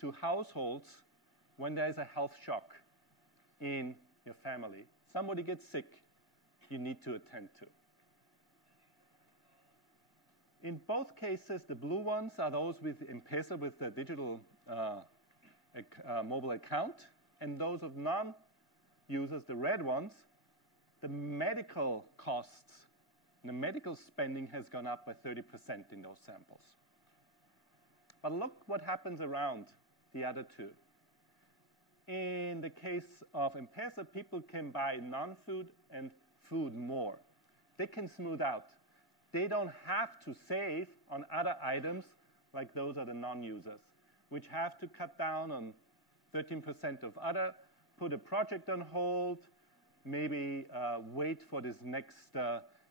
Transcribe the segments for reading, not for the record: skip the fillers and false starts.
to households when there is a health shock in your family. Somebody gets sick, you need to attend to. In both cases, the blue ones are those with M-Pesa, with the digital mobile account, and those of non-users, the red ones, the medical costs, the medical spending has gone up by 30% in those samples. But look what happens around the other two. In the case of M-Pesa, people can buy non-food and food more. They can smooth out. They don't have to save on other items like those are the non-users, which have to cut down on 13% of other, put a project on hold, maybe wait for this next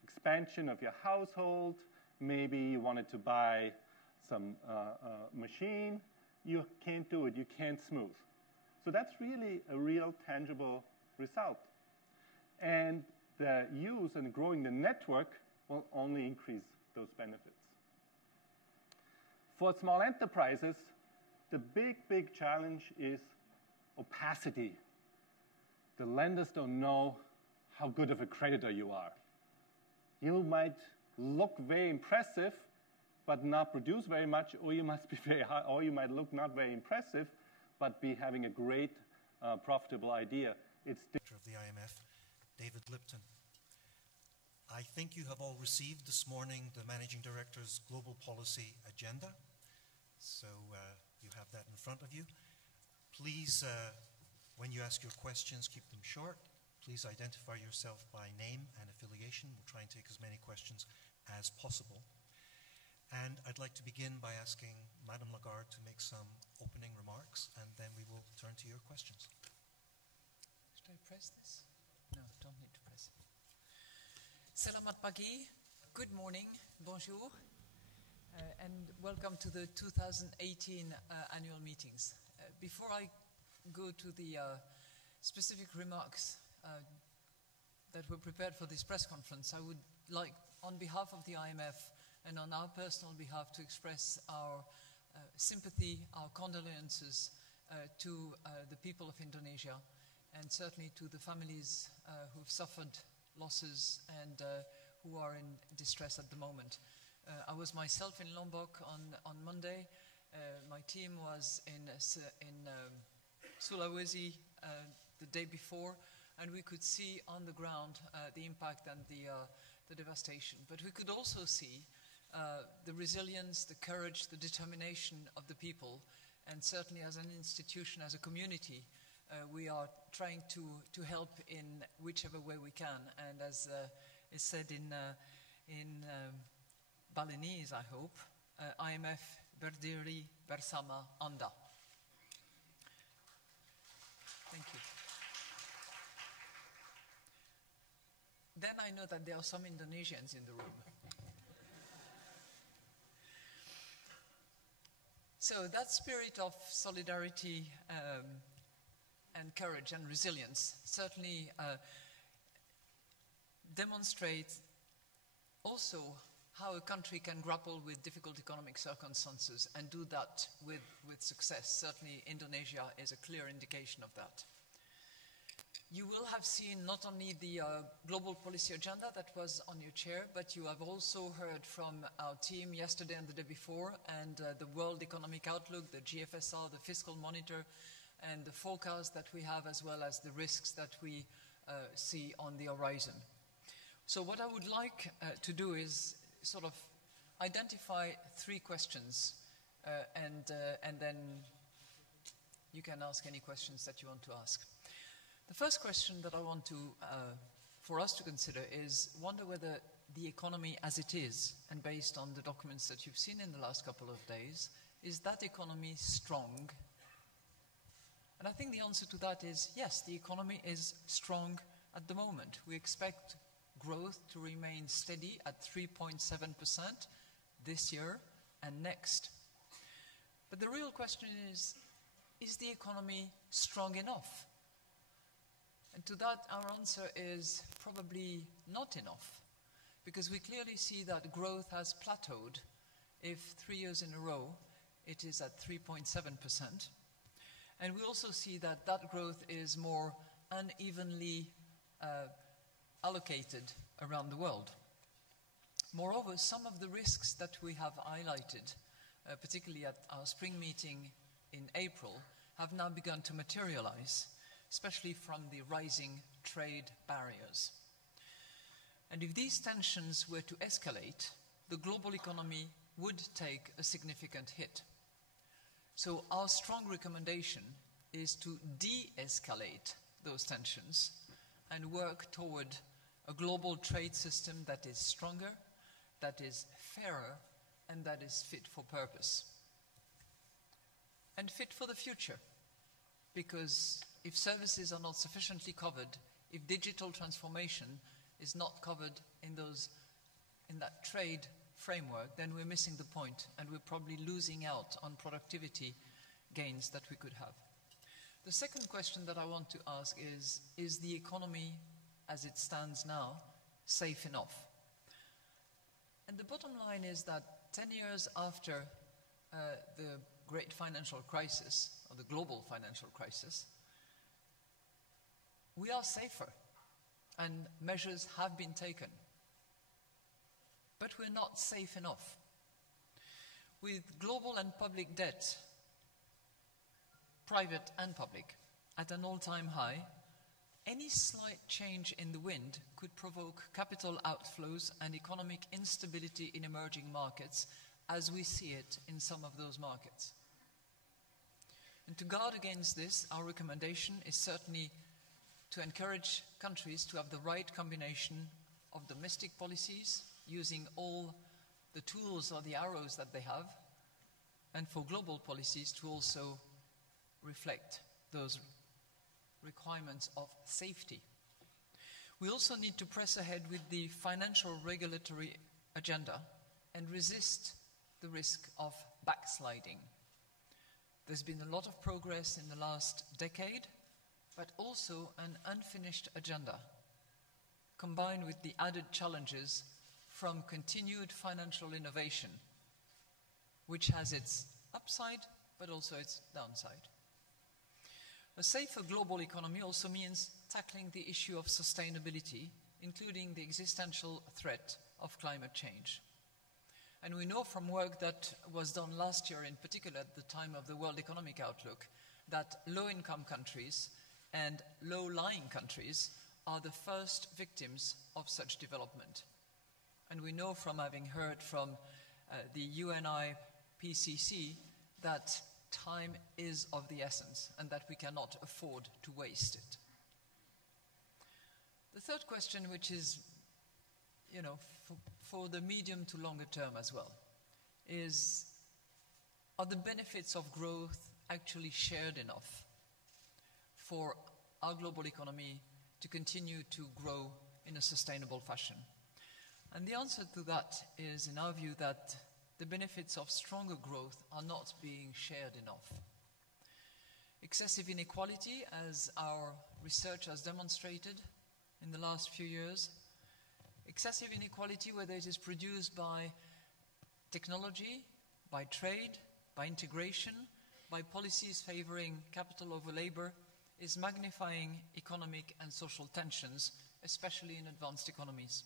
expansion of your household. Maybe you wanted to buy some machine. You can't do it. You can't smooth. So that's really a real tangible result. And the use and growing the network will only increase those benefits. For small enterprises, the big challenge is opacity. The lenders don't know how good of a creditor you are. You might look very impressive, but not produce very much, or you must be very high, or you might look not very impressive, but be having a great, profitable idea. It's of the IMF, David Lipton. I think you have all received this morning the Managing Director's Global Policy Agenda. So you have that in front of you. Please, when you ask your questions, keep them short. Please identify yourself by name and affiliation. We'll try and take as many questions as possible. And I'd like to begin by asking Madame Lagarde to make some opening remarks, and then we will turn to your questions. Should I press this? No, don't need to press it. Selamat pagi, good morning, bonjour, and welcome to the 2018 annual meetings. Before I go to the specific remarks that were prepared for this press conference, I would like, on behalf of the IMF and on our personal behalf, to express our sympathy, our condolences to the people of Indonesia, and certainly to the families who've suffered losses and who are in distress at the moment. I was myself in Lombok on Monday. My team was in Sulawesi the day before, and we could see on the ground the impact and the devastation. But we could also see the resilience, the courage, the determination of the people, and certainly as an institution, as a community, we are trying to help in whichever way we can. And as is said in Balinese, I hope, IMF berdiri bersama Anda. Thank you. Then I know that there are some Indonesians in the room. So that spirit of solidarity and courage and resilience certainly demonstrates also how a country can grapple with difficult economic circumstances and do that with success. Certainly Indonesia is a clear indication of that. You will have seen not only the global policy agenda that was on your chair, but you have also heard from our team yesterday and the day before, and the World Economic Outlook, the GFSR, the Fiscal Monitor, and the forecast that we have, as well as the risks that we see on the horizon. So what I would like to do is sort of identify three questions, and then you can ask any questions that you want to ask. The first question that I want for us to consider is wonder whether the economy as it is, and based on the documents that you've seen in the last couple of days, is that economy strong? And I think the answer to that is yes, the economy is strong at the moment. We expect growth to remain steady at 3.7% this year and next. But the real question is the economy strong enough? And to that, our answer is probably not enough, because we clearly see that growth has plateaued if 3 years in a row it is at 3.7%. And we also see that that growth is more unevenly allocated around the world. Moreover, some of the risks that we have highlighted, particularly at our spring meeting in April, have now begun to materialize, especially from the rising trade barriers. And if these tensions were to escalate, the global economy would take a significant hit. So our strong recommendation is to de-escalate those tensions and work toward a global trade system that is stronger, that is fairer, and that is fit for purpose. And fit for the future, because if services are not sufficiently covered, if digital transformation is not covered in that trade framework, then we're missing the point, and we're probably losing out on productivity gains that we could have. The second question that I want to ask is the economy as it stands now safe enough? And the bottom line is that 10 years after the great financial crisis, or the global financial crisis, we are safer, and measures have been taken. But we're not safe enough. With global and public debt, private and public, at an all-time high, any slight change in the wind could provoke capital outflows and economic instability in emerging markets, as we see it in some of those markets. And to guard against this, our recommendation is certainly to encourage countries to have the right combination of domestic policies, using all the tools or the arrows that they have, and for global policies to also reflect those requirements of safety. We also need to press ahead with the financial regulatory agenda and resist the risk of backsliding. There's been a lot of progress in the last decade, but also an unfinished agenda, combined with the added challenges from continued financial innovation, which has its upside, but also its downside. A safer global economy also means tackling the issue of sustainability, including the existential threat of climate change. And we know from work that was done last year, in particular at the time of the World Economic Outlook, that low-income countries and low-lying countries are the first victims of such development. And we know from having heard from the UNIPCC that time is of the essence and that we cannot afford to waste it. The third question, which is, for the medium to longer term as well, is, are the benefits of growth actually shared enough for our global economy to continue to grow in a sustainable fashion? And the answer to that is, in our view, that the benefits of stronger growth are not being shared enough. Excessive inequality, as our research has demonstrated in the last few years, excessive inequality, whether it is produced by technology, by trade, by integration, by policies favoring capital over labor, is magnifying economic and social tensions, especially in advanced economies.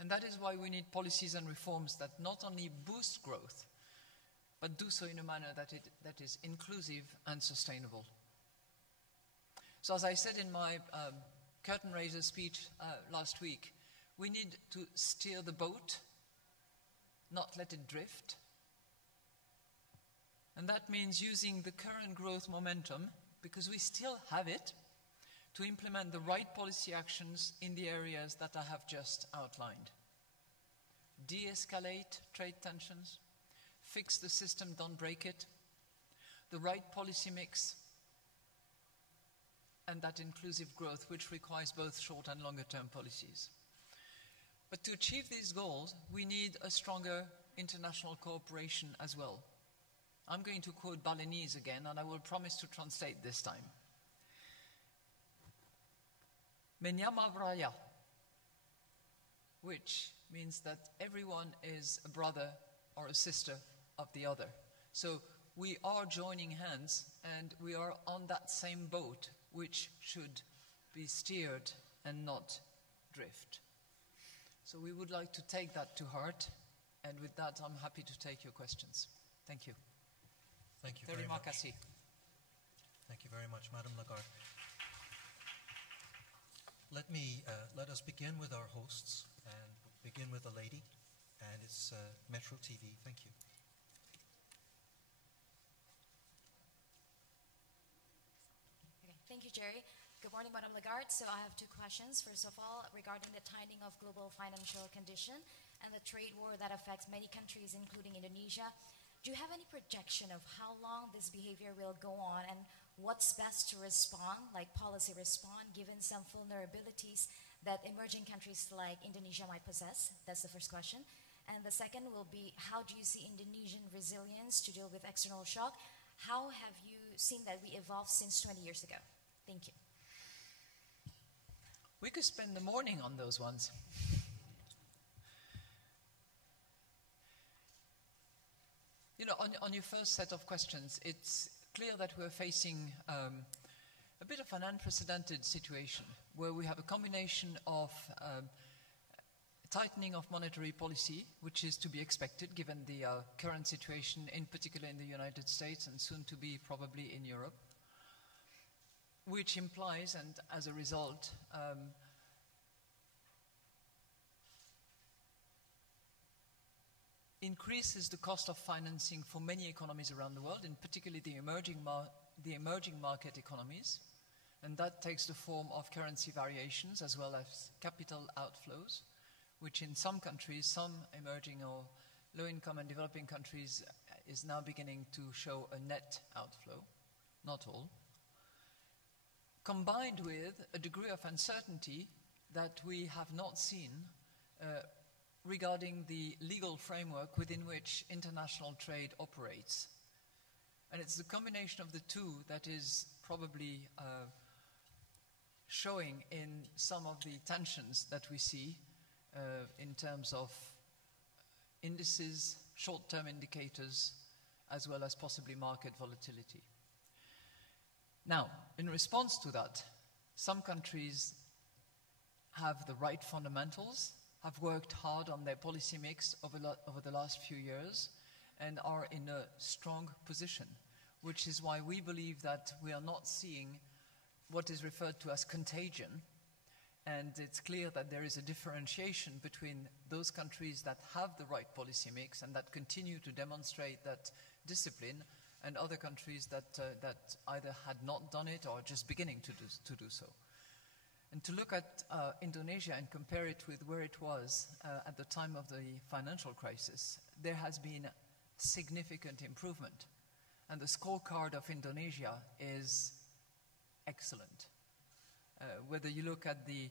And that is why we need policies and reforms that not only boost growth, but do so in a manner that is inclusive and sustainable. So as I said in my curtain raiser speech last week, we need to steer the boat, not let it drift. And that means using the current growth momentum, because we still have it, to implement the right policy actions in the areas that I have just outlined. De-escalate trade tensions, fix the system, don't break it, the right policy mix, and that inclusive growth, which requires both short and longer term policies. But to achieve these goals, we need a stronger international cooperation as well. I'm going to quote Balinese again, and I will promise to translate this time. Menyama Vraya, which means that everyone is a brother or a sister of the other. So we are joining hands, and we are on that same boat, which should be steered and not drift. So we would like to take that to heart, and with that, I'm happy to take your questions. Thank you. Thank you very much. Kasih. Thank you very much, Madam Lagarde. Let us begin with our hosts, and begin with a lady, and it's Metro TV. Thank you. Okay. Thank you, Jerry. Good morning, Madam Lagarde. So I have two questions. First of all, regarding the tightening of global financial condition and the trade war that affects many countries, including Indonesia. Do you have any projection of how long this behavior will go on, and what's best to respond, like policy respond, given some vulnerabilities that emerging countries like Indonesia might possess? That's the first question. And the second will be, how do you see Indonesian resilience to deal with external shock? How have you seen that we evolved since 20 years ago? Thank you. We could spend the morning on those ones. You know, on your first set of questions, it's clear that we're facing a bit of an unprecedented situation where we have a combination of tightening of monetary policy, which is to be expected given the current situation, in particular in the United States and soon to be probably in Europe, which implies, and as a result, increases the cost of financing for many economies around the world, in particular the emerging market economies, and that takes the form of currency variations as well as capital outflows, which in some countries, some emerging or low-income and developing countries, is now beginning to show a net outflow, not all, combined with a degree of uncertainty that we have not seen regarding the legal framework within which international trade operates. And it's the combination of the two that is probably showing in some of the tensions that we see in terms of indices, short-term indicators, as well as possibly market volatility. Now, in response to that, some countries have the right fundamentals, have worked hard on their policy mix over the last few years, and are in a strong position, which is why we believe that we are not seeing what is referred to as contagion. And it's clear that there is a differentiation between those countries that have the right policy mix and that continue to demonstrate that discipline, and other countries that either had not done it or are just beginning to do so. And to look at Indonesia and compare it with where it was at the time of the financial crisis, there has been significant improvement. And the scorecard of Indonesia is excellent. Whether you look at the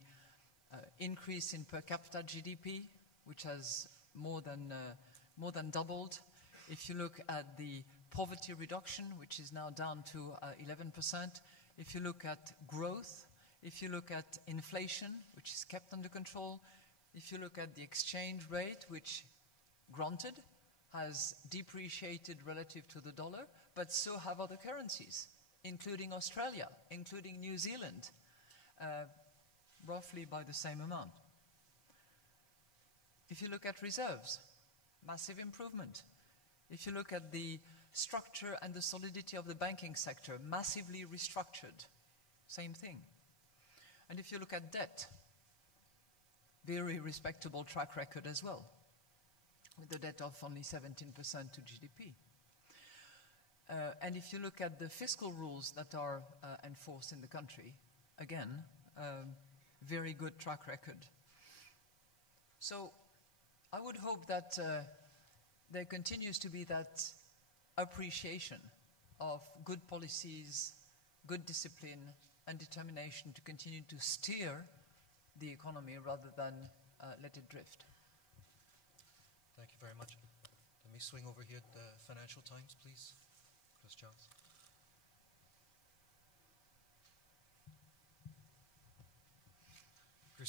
increase in per capita GDP, which has more than doubled, if you look at the poverty reduction, which is now down to 11%, if you look at growth, if you look at inflation, which is kept under control, if you look at the exchange rate, which, granted, has depreciated relative to the dollar, but so have other currencies, including Australia, including New Zealand, roughly by the same amount. If you look at reserves, massive improvement. If you look at the structure and the solidity of the banking sector, massively restructured, same thing. And if you look at debt, very respectable track record as well, with a debt of only 17% to GDP. And if you look at the fiscal rules that are enforced in the country, again, very good track record. So I would hope that there continues to be that appreciation of good policies, good discipline, and determination to continue to steer the economy rather than let it drift. Thank you very much. Let me swing over here at the Financial Times, please. Chris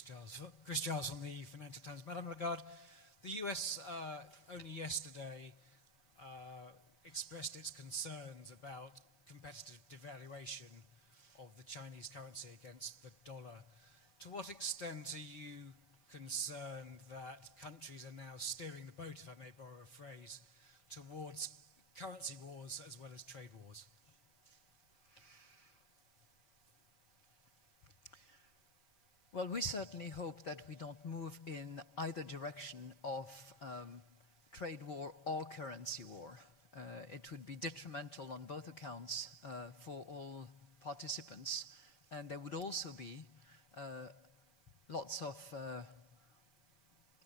Giles. Chris Giles from the Financial Times. Madame Lagarde, the US only yesterday expressed its concerns about competitive devaluation of the Chinese currency against the dollar. To what extent are you concerned that countries are now steering the boat, if I may borrow a phrase, towards currency wars as well as trade wars? Well, we certainly hope that we don't move in either direction of trade war or currency war. It would be detrimental on both accounts for all participants, and there would also be lots of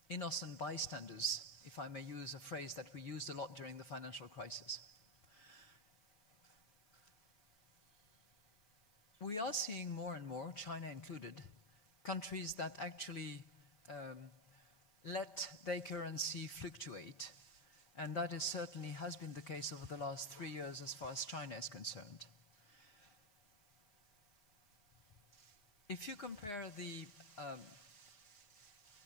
innocent bystanders, if I may use a phrase that we used a lot during the financial crisis. We are seeing more and more, China included, countries that actually let their currency fluctuate, and that is certainly has been the case over the last 3 years as far as China is concerned. If you compare the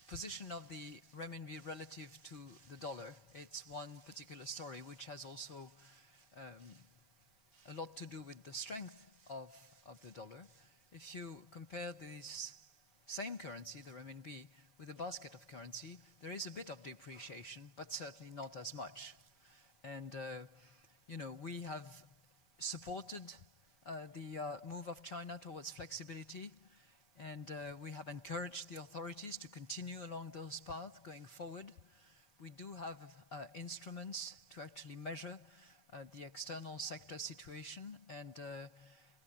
position of the renminbi relative to the dollar, it's one particular story which has also a lot to do with the strength of the dollar. If you compare this same currency, the renminbi, with a basket of currency, there is a bit of depreciation, but certainly not as much. And, we have supported the move of China towards flexibility, and we have encouraged the authorities to continue along those paths going forward. We do have instruments to actually measure the external sector situation, and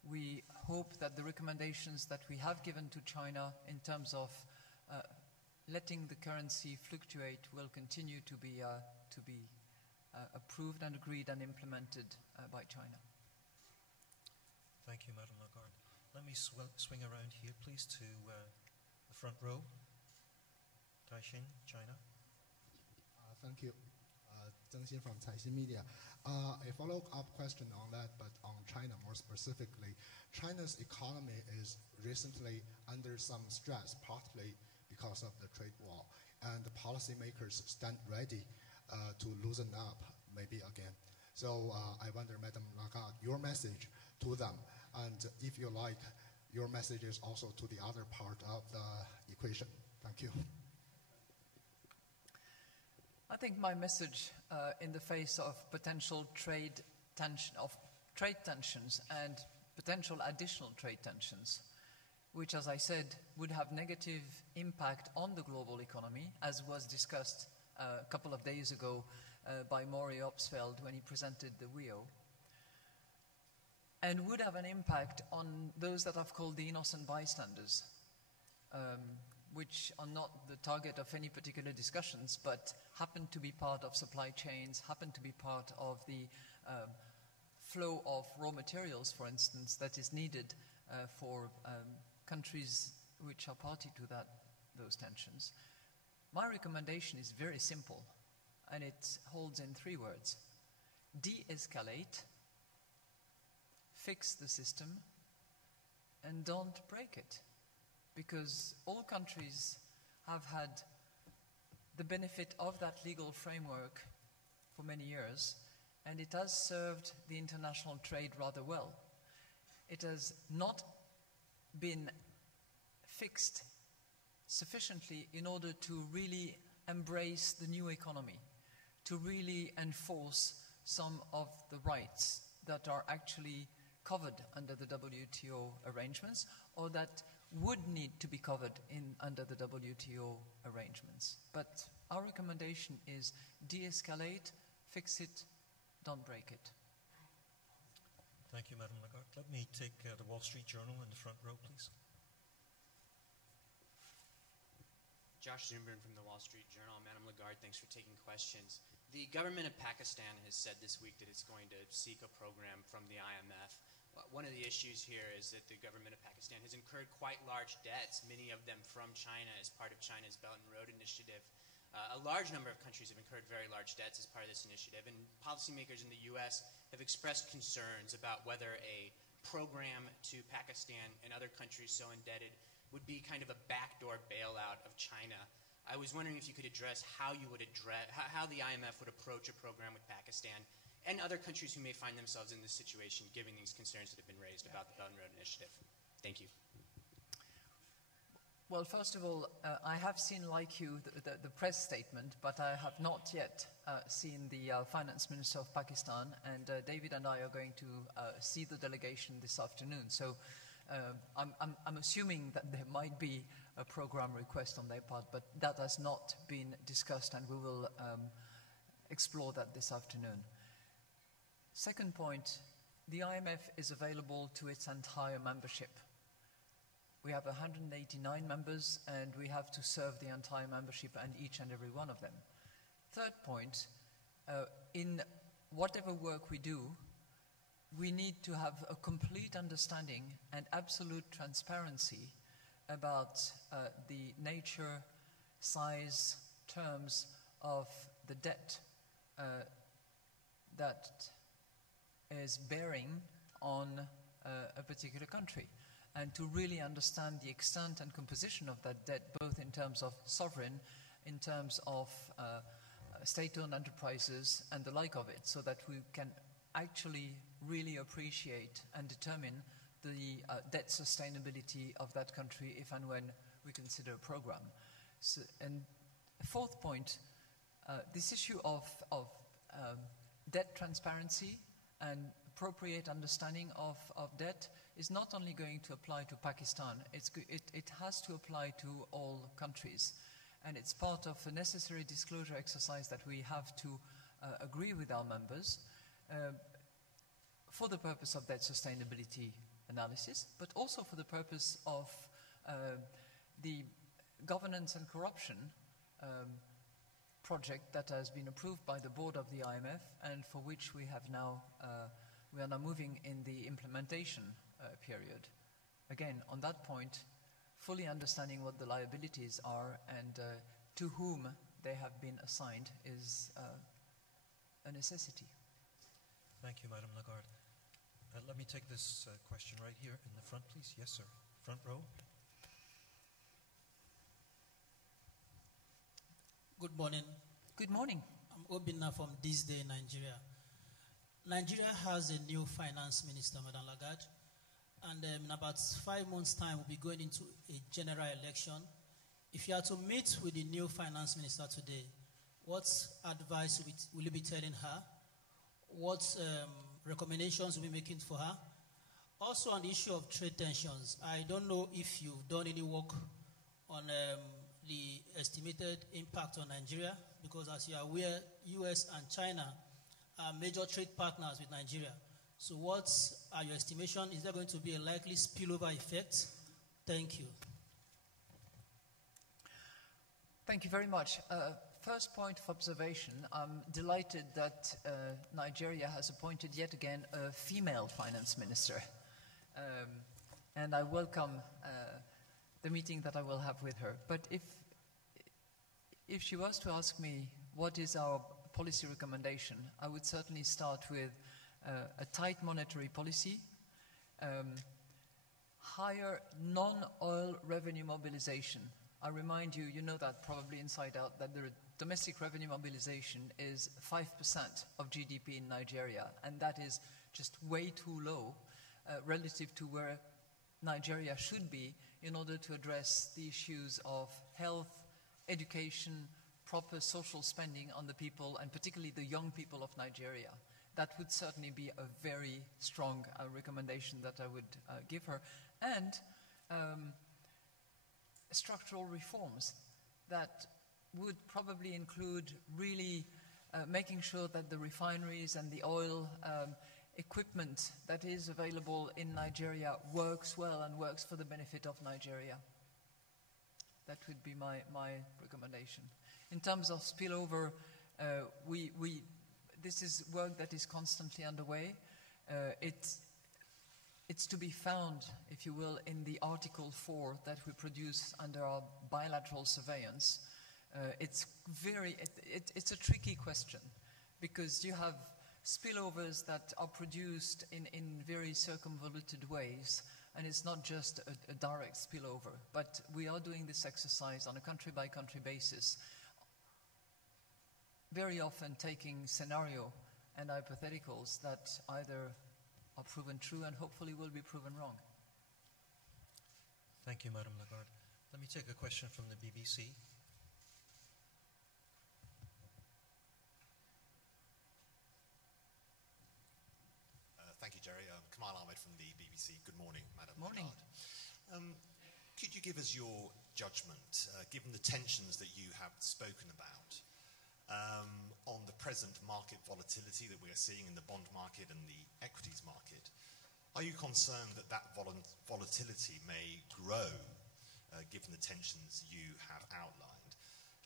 we hope that the recommendations that we have given to China in terms of letting the currency fluctuate will continue to be approved and agreed and implemented by China. Thank you, Madam Lagarde. Let me swing around here, please, to the front row. Taixin, China. Thank you. Zheng Xin from Caixin Media. A follow-up question on that, but on China more specifically. China's economy is recently under some stress, partly because of the trade war, and the policymakers stand ready to loosen up maybe again. So I wonder, Madam Lagarde, your message to them, and if you like, your message is also to the other part of the equation. Thank you. I think my message in the face of potential trade tensions and potential additional trade tensions, which, as I said, would have negative impact on the global economy, as was discussed a couple of days ago by Maury Opsfeld when he presented the WEO, and would have an impact on those that I've called the innocent bystanders, which are not the target of any particular discussions, but happen to be part of supply chains, happen to be part of the flow of raw materials, for instance, that is needed for countries which are party to those tensions. My recommendation is very simple, and it holds in 3 words. De-escalate, fix the system, and don't break it. Because all countries have had the benefit of that legal framework for many years, and it has served the international trade rather well. It has not been fixed sufficiently in order to really embrace the new economy, to really enforce some of the rights that are actually covered under the WTO arrangements, or that would need to be covered under the WTO arrangements. But our recommendation is de-escalate, fix it, don't break it. Thank you, Madam Lagarde. Let me take the Wall Street Journal in the front row, please. Josh Zimburn from the Wall Street Journal. Madam Lagarde, thanks for taking questions. The government of Pakistan has said this week that it's going to seek a program from the IMF. One of the issues here is that the government of Pakistan has incurred quite large debts, many of them from China as part of China's Belt and Road Initiative. A large number of countries have incurred very large debts as part of this initiative, and policymakers in the U.S. have expressed concerns about whether a program to Pakistan and other countries so indebted would be kind of a backdoor bailout of China. I was wondering if you could address how the IMF would approach a program with Pakistan, and other countries who may find themselves in this situation, given these concerns that have been raised about the Belt and Road Initiative? Thank you. Well, first of all, I have seen, like you, the press statement, but I have not yet seen the finance minister of Pakistan, and David and I are going to see the delegation this afternoon. So I'm assuming that there might be a program request on their part, but that has not been discussed, and we will explore that this afternoon. Second point, the IMF is available to its entire membership. We have 189 members, and we have to serve the entire membership and each and every one of them. Third point, in whatever work we do, we need to have a complete understanding and absolute transparency about the nature, size, terms of the debt that is bearing on a particular country, and to really understand the extent and composition of that debt, both in terms of sovereign, in terms of state-owned enterprises and the like of it, so that we can actually really appreciate and determine the debt sustainability of that country if and when we consider a program. So, and fourth point, this issue of debt transparency and appropriate understanding of debt is not only going to apply to Pakistan, it has to apply to all countries. And it's part of a necessary disclosure exercise that we have to agree with our members for the purpose of that sustainability analysis, but also for the purpose of the governance and corruption project that has been approved by the board of the IMF, and for which we have now we are now moving in the implementation period. Again, on that point, fully understanding what the liabilities are and to whom they have been assigned is a necessity. Thank you, Madame Lagarde. Let me take this question right here in the front, please. Yes, sir. Front row. Good morning. Good morning. I'm Obinna from This Day, Nigeria. Nigeria has a new finance minister, Madame Lagarde, and in about 5 months' time, we'll be going into a general election. If you are to meet with the new finance minister today, what advice will you be telling her? What recommendations will you be making for her? Also, on the issue of trade tensions, I don't know if you've done any work on the estimated impact on Nigeria, because as you are aware, US and China are major trade partners with Nigeria. So what are your estimations? Is there going to be a likely spillover effect? Thank you. Thank you very much. First point of observation, I'm delighted that Nigeria has appointed yet again a female finance minister. And I welcome the meeting that I will have with her. But if she was to ask me what is our policy recommendation, I would certainly start with a tight monetary policy, higher non-oil revenue mobilization. I remind you, you know that probably inside out, that the domestic revenue mobilization is 5% of GDP in Nigeria, and that is just way too low relative to where Nigeria should be in order to address the issues of health, education, proper social spending on the people, and particularly the young people of Nigeria. That would certainly be a very strong recommendation that I would give her. And structural reforms that would probably include really making sure that the refineries and the oil equipment that is available in Nigeria works well and works for the benefit of Nigeria. That would be my recommendation. In terms of spillover, this is work that is constantly underway. It's to be found, if you will, in the Article 4 that we produce under our bilateral surveillance. It's a tricky question, because you have spillovers that are produced in very circumvoluted ways, and it's not just a direct spillover. But we are doing this exercise on a country-by-country basis, very often taking scenario and hypotheticals that either are proven true and hopefully will be proven wrong. Thank you, Madam Lagarde. Let me take a question from the BBC. Thank you, Jerry. Kamal Ahmed from the BBC. Good morning, Madam Morning. Lagarde. Could you give us your judgment, given the tensions that you have spoken about, on the present market volatility that we are seeing in the bond market and the equities market? Are you concerned that that volatility may grow, given the tensions you have outlined?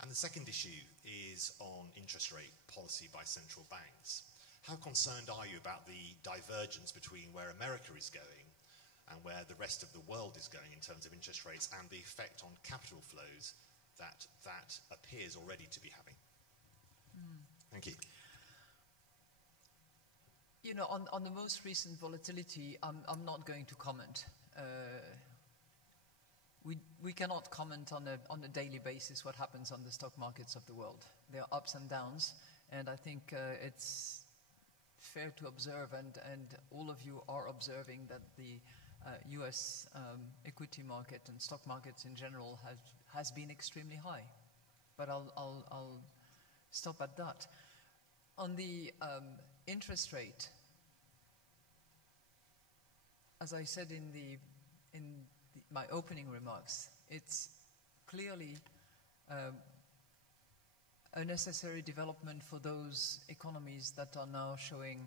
And the second issue is on interest rate policy by central banks. How concerned are you about the divergence between where America is going and where the rest of the world is going in terms of interest rates and the effect on capital flows that that appears already to be having? Thank you. You know, on the most recent volatility, I'm not going to comment. We cannot comment on a daily basis what happens on the stock markets of the world. There are ups and downs, and I think it's fair to observe, and all of you are observing, that the US equity market and stock markets in general has been extremely high. But I'll stop at that. On the interest rate, as I said in my opening remarks, it's clearly a necessary development for those economies that are now showing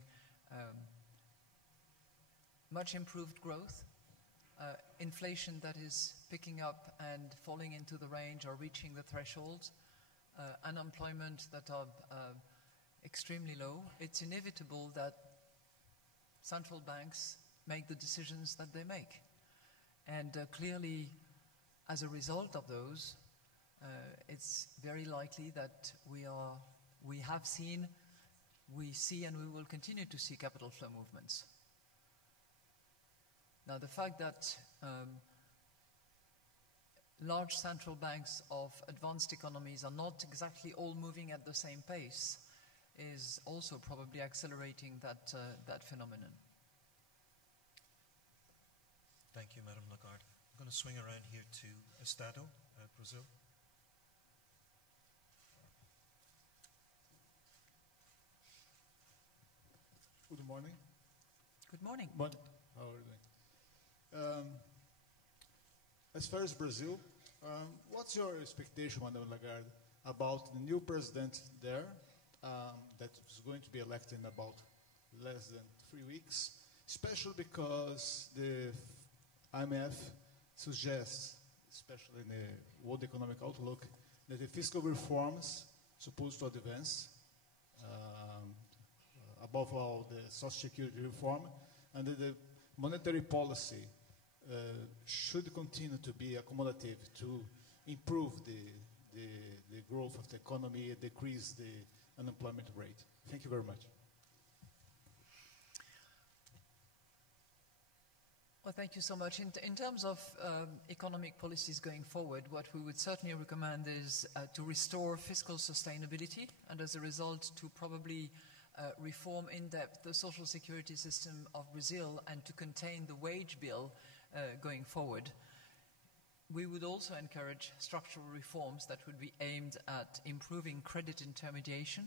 much improved growth, inflation that is picking up and falling into the range or reaching the threshold, unemployment that are extremely low. It's inevitable that central banks make the decisions that they make. And clearly, as a result of those, it's very likely that we have seen, we see, and we will continue to see capital flow movements. Now, the fact that large central banks of advanced economies are not exactly all moving at the same pace is also probably accelerating that phenomenon. Thank you, Madam Lagarde. I'm going to swing around here to Estado, Brazil. Good morning. Good morning. How are you doing? As far as Brazil, what's your expectation, Madam Lagarde, about the new president there that is going to be elected in about less than 3 weeks, especially because the IMF suggests, especially in the World Economic Outlook, that the fiscal reforms supposed to advance, above all the social security reform, and that the monetary policy should continue to be accommodative to improve the growth of the economy, decrease the unemployment rate. Thank you very much. Well, thank you so much. In terms of economic policies going forward, what we would certainly recommend is to restore fiscal sustainability, and as a result to probably reform in depth the social security system of Brazil and to contain the wage bill going forward. We would also encourage structural reforms that would be aimed at improving credit intermediation,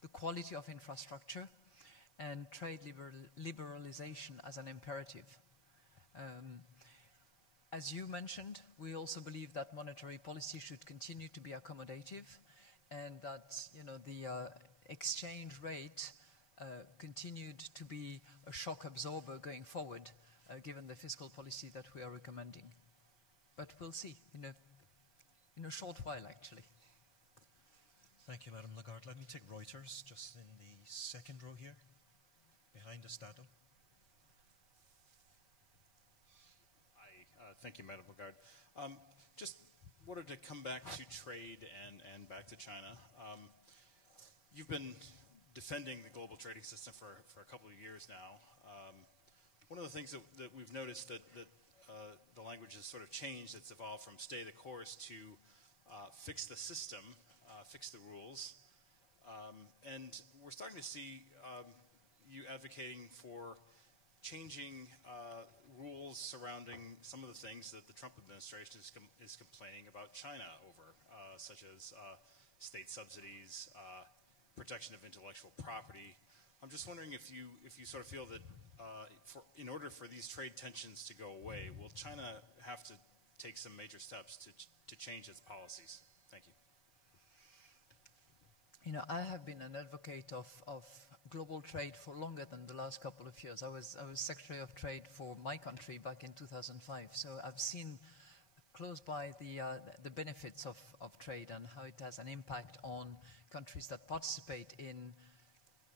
the quality of infrastructure, and trade liberalization as an imperative. As you mentioned, we also believe that monetary policy should continue to be accommodative, and that the exchange rate continued to be a shock absorber going forward, given the fiscal policy that we are recommending. But we'll see in a short while, actually. Thank you, Madam Lagarde. Let me take Reuters, just in the second row here, behind Estado. Thank you, Madam Lagarde. Just wanted to come back to trade and back to China. You've been defending the global trading system for a couple of years now. One of the things that we've noticed that the language has sort of changed. It's evolved from stay the course to fix the system, fix the rules. And we're starting to see you advocating for changing rules surrounding some of the things that the Trump administration is complaining about China over, such as state subsidies, protection of intellectual property. I'm just wondering if you sort of feel that in order for these trade tensions to go away, will China have to take some major steps to change its policies? Thank you. You know, I have been an advocate of global trade for longer than the last couple of years. I was Secretary of Trade for my country back in 2005, so I've seen close by the benefits of trade and how it has an impact on countries that participate in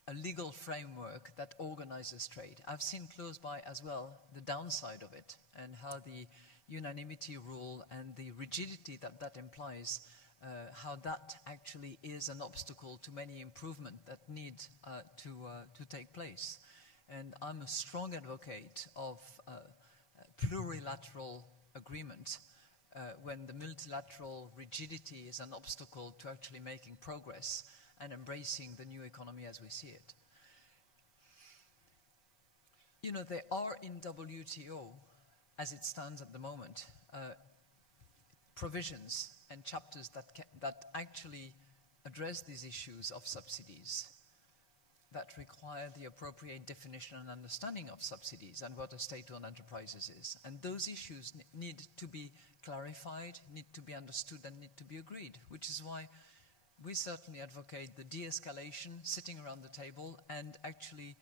a legal framework that organizes trade. I've seen close by as well the downside of it and how the unanimity rule and the rigidity that implies, how that actually is an obstacle to many improvements that need to take place. And I'm a strong advocate of plurilateral agreement when the multilateral rigidity is an obstacle to actually making progress and embracing the new economy as we see it. You know, there are in WTO, as it stands at the moment, provisions and chapters that actually address these issues of subsidies, that require the appropriate definition and understanding of subsidies and what a state-owned enterprises is. And those issues need to be clarified, need to be understood, and need to be agreed, which is why we certainly advocate the de-escalation, sitting around the table, and actually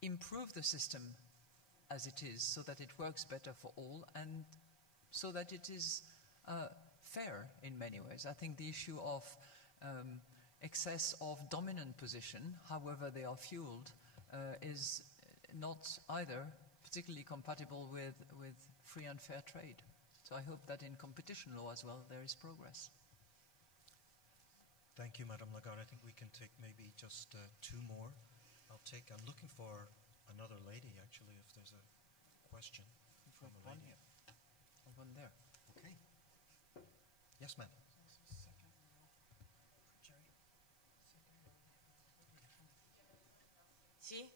improve the system as it is so that it works better for all and so that it is fair in many ways. I think the issue of excess of dominant position, however they are fueled, is not either particularly compatible with free and fair trade. So I hope that in competition law as well there is progress. Thank you, Madame Lagarde. I think we can take maybe just two more. I'm looking for another lady, actually, if there's a question from a lady. One here. One there. Okay. Yes, ma'am. Si,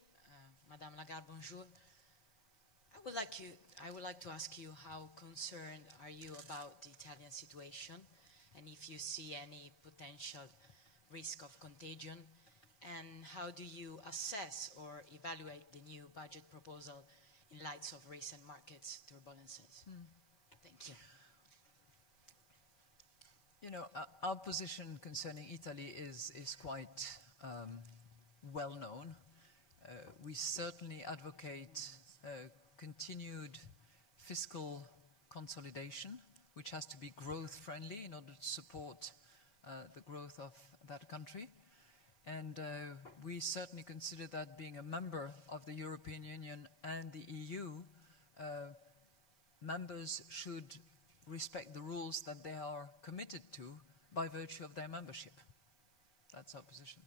Madame Lagarde, bonjour. I would like to ask you how concerned are you about the Italian situation and if you see any potential risk of contagion, and how do you assess or evaluate the new budget proposal in light of recent markets turbulences? Thank you. You know, our position concerning Italy is quite well known. We certainly advocate continued fiscal consolidation, which has to be growth-friendly in order to support the growth of that country. And we certainly consider that being a member of the European Union and the EU, members should respect the rules that they are committed to by virtue of their membership. That's our position.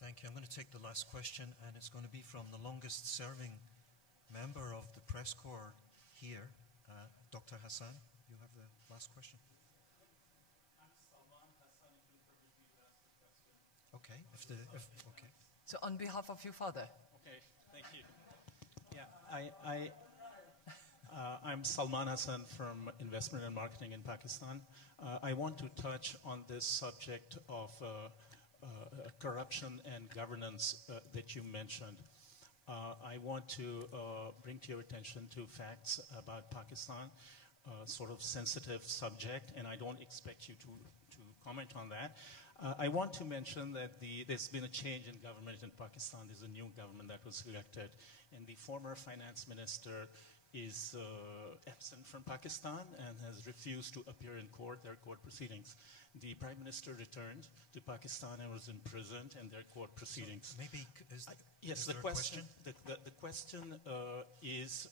Thank you. I'm going to take the last question, and it's going to be from the longest-serving member of the press corps here, Dr. Hassan. You have the last question. Okay. Okay. So on behalf of your father. Okay. Thank you. Yeah, I'm Salman Hassan from Investment and Marketing in Pakistan. I want to touch on this subject of corruption and governance that you mentioned. I want to bring to your attention two facts about Pakistan, sort of sensitive subject, and I don't expect you to comment on that. I want to mention that there's been a change in government in Pakistan. There's a new government that was elected, and the former finance minister is absent from Pakistan and has refused to appear in court, their court proceedings. The prime minister returned to Pakistan and was imprisoned in their court proceedings. So maybe yes, the question. The question is.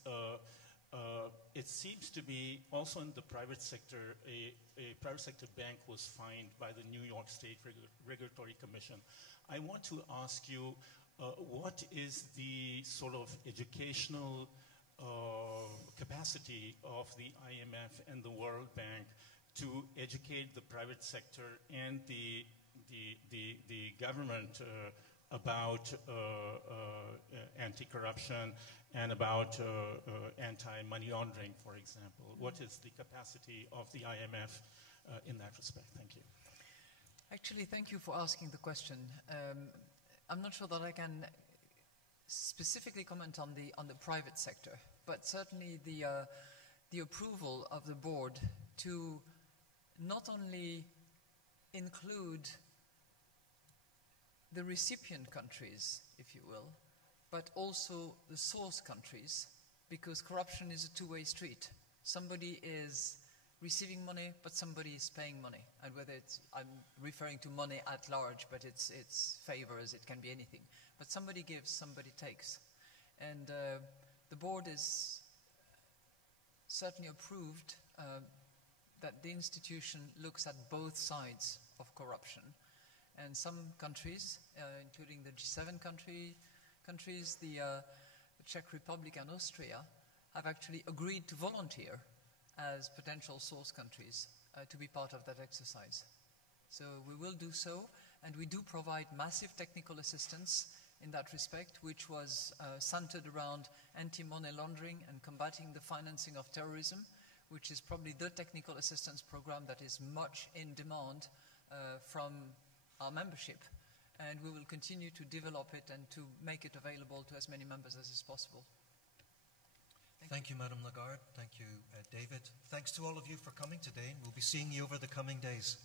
It seems to be also in the private sector, a private sector bank was fined by the New York State Regulatory Commission. I want to ask you, what is the sort of educational capacity of the IMF and the World Bank to educate the private sector and the government about anti-corruption and about anti-money laundering, for example? What is the capacity of the IMF in that respect? Thank you. Actually, thank you for asking the question. I'm not sure that I can specifically comment on the private sector, but certainly the approval of the board to not only include the recipient countries, if you will, but also the source countries, because corruption is a two-way street. Somebody is receiving money, but somebody is paying money. And whether it's, I'm referring to money at large, but it's favors, it can be anything. But somebody gives, somebody takes. And the board is certainly approved that the institution looks at both sides of corruption. And some countries, including the G7 countries, the Czech Republic and Austria, have actually agreed to volunteer as potential source countries to be part of that exercise. So we will do so, and we do provide massive technical assistance in that respect, which was centered around anti-money laundering and combating the financing of terrorism, which is probably the technical assistance program that is much in demand from our membership. And we will continue to develop it and to make it available to as many members as is possible. Thank you, Madame Lagarde. Thank you, David. Thanks to all of you for coming today. We'll be seeing you over the coming days.